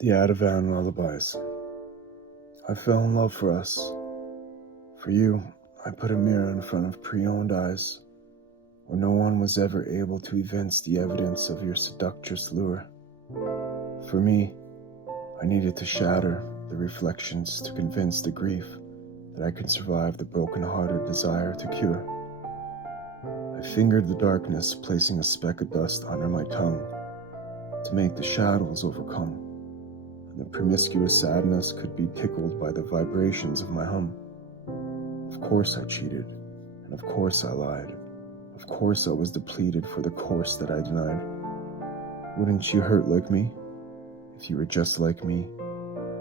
The Ativan Lullabies. I fell in love for us. For you, I put a mirror in front of pre-owned eyes, where no one was ever able to evince the evidence of your seductress lure. For me, I needed to shatter the reflections to convince the grief that I could survive the broken-hearted desire to cure. I fingered the darkness, placing a speck of dust under my tongue to make the shadows overcome. And the promiscuous sadness could be tickled by the vibrations of my hum. Of course I cheated, and of course I lied. Of course I was depleted for the course that I denied. Wouldn't you hurt like me? If you were just like me,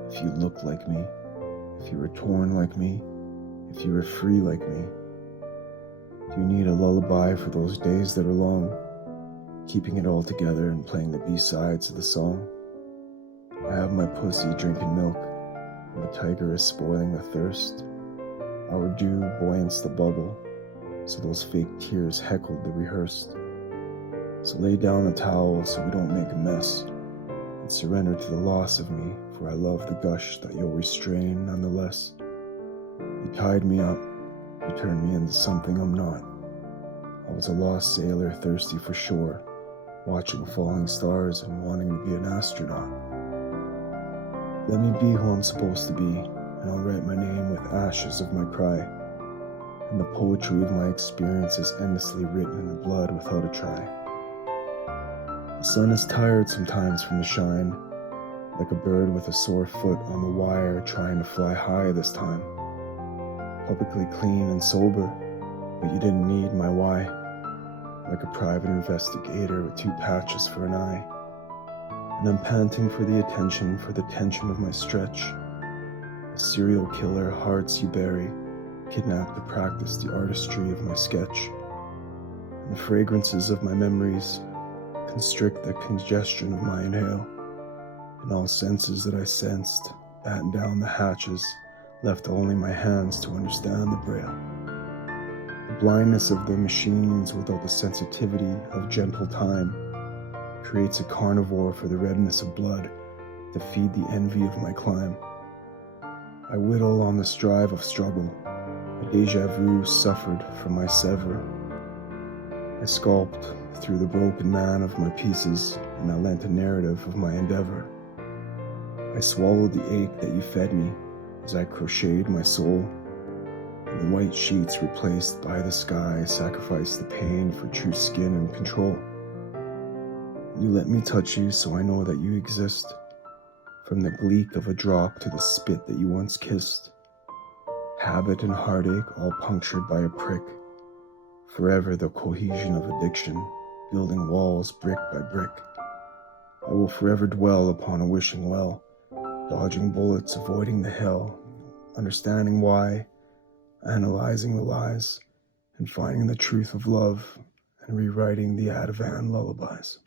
if you looked like me, if you were torn like me, if you were free like me. Do you need a lullaby for those days that are long, keeping it all together and playing the B-sides of the song? I have my pussy drinking milk, and the tiger is spoiling the thirst. Our dew buoyants the bubble, so those fake tears heckled the rehearsed. So lay down a towel so we don't make a mess, and surrender to the loss of me, for I love the gush that you'll restrain nonetheless. You tied me up, you turned me into something I'm not. I was a lost sailor thirsty for shore, watching falling stars and wanting to be an astronaut. Let me be who I'm supposed to be, and I'll write my name with ashes of my cry. And the poetry of my experience is endlessly written in the blood without a try. The sun is tired sometimes from the shine, like a bird with a sore foot on the wire trying to fly high this time. Publicly clean and sober, but you didn't need my why, like a private investigator with two patches for an eye. And I'm panting for the attention, for the tension of my stretch. A serial killer, hearts you bury, kidnapped to practice the artistry of my sketch. And the fragrances of my memories constrict the congestion of my inhale. And all senses that I sensed batten down the hatches, left only my hands to understand the braille. The blindness of the machines without the sensitivity of gentle time creates a carnivore for the redness of blood to feed the envy of my climb. I whittle on the strive of struggle, a deja vu suffered from my sever. I sculpt through the broken man of my pieces, and I lent a narrative of my endeavor. I swallowed the ache that you fed me as I crocheted my soul, and the white sheets replaced by the sky sacrificed the pain for true skin and control. You let me touch you so I know that you exist, from the gleek of a drop to the spit that you once kissed. Habit and heartache all punctured by a prick, forever the cohesion of addiction, building walls brick by brick. I will forever dwell upon a wishing well, dodging bullets, avoiding the hell, understanding why, analyzing the lies, and finding the truth of love, and rewriting the Ativan Lullabies.